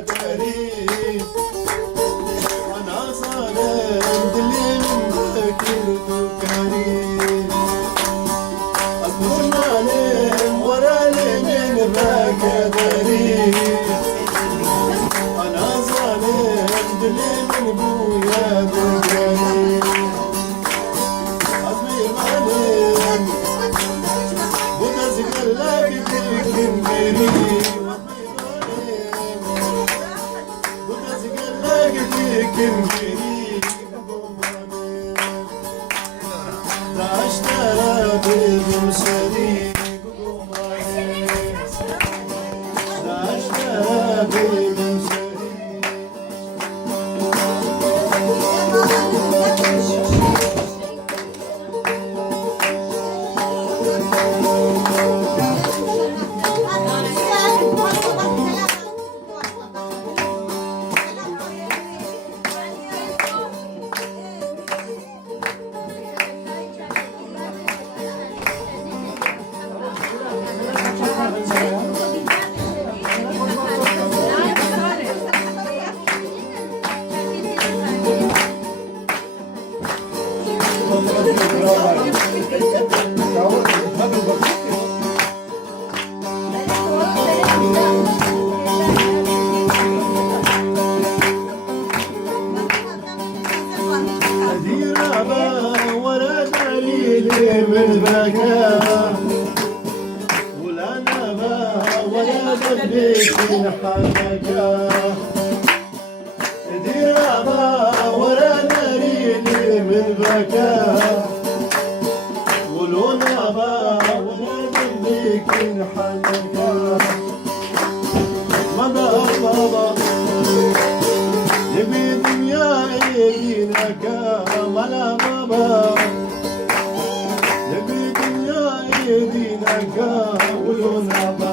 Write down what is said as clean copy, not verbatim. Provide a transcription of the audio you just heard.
كدري أنا صالم دلي من ذكر ذكري أطمش مالم ورالي من كدري أنا صالم دلي من بويا ذكري أطمي مالم وتزقر لك تكمري Kim geri taşlara bir seni taşlara bir من بكاء ولا نبا ولا دبيك حنكا ديرابا ولا نريد من بكاء ولو نبا ولا دبيك حنكا مضى بابا يبي دنيا يدينك ملا بابا يدينك ولو نبا